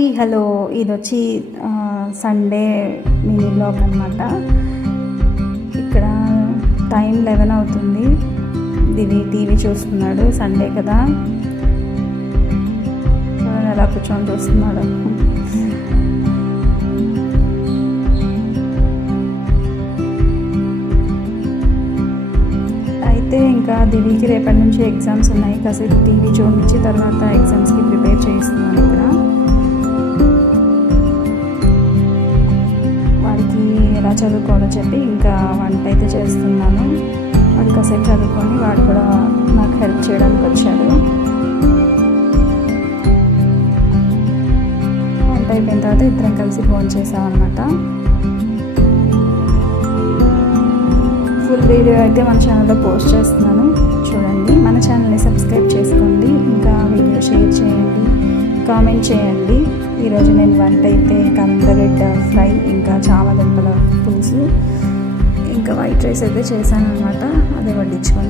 Hello ఇది వచ్చి Sunday mini blog అనమాట ఇక్కడ టైం లెవెన్ అవుతుంది. దివి టీవీ చూస్తున్నాడు సండే కదా. ఎలా కూర్చొని చూస్తున్నాడు? అయితే ఇంకా దివికి రేపటి నుంచి ఎగ్జామ్స్ ఉన్నాయి. కాసేపు టీవీ చూపించి తర్వాత ఎగ్జామ్స్కి ప్రిపేర్ చేస్తున్నాను ఎలా చదువుకోవాలో చెప్పి ఇంకా వంట అయితే చేస్తున్నాను. వాడు కాసేపు చదువుకొని వాడు కూడా నాకు హెల్ప్ చేయడానికి వచ్చాడు. వంట అయిపోయిన తర్వాత ఇద్దరం కలిసి ఫోన్ చేసామన్నమాట. ఫుల్ వీడియో అయితే మన ఛానల్లో పోస్ట్ చేస్తున్నాను. చూడండి. మన ఛానల్ని సబ్స్క్రైబ్ చేసుకోండి. ఇంకా వీడియో షేర్ చేయండి. కామెంట్ చేయండి. ఈరోజు నేను వంట అయితే కందగడ్డ ఫ్రై ఇంకా చామదుంపల పులుసు ఇంకా వైట్ రైస్ అయితే చేశాను అనమాట అదే వడ్డించుకోండి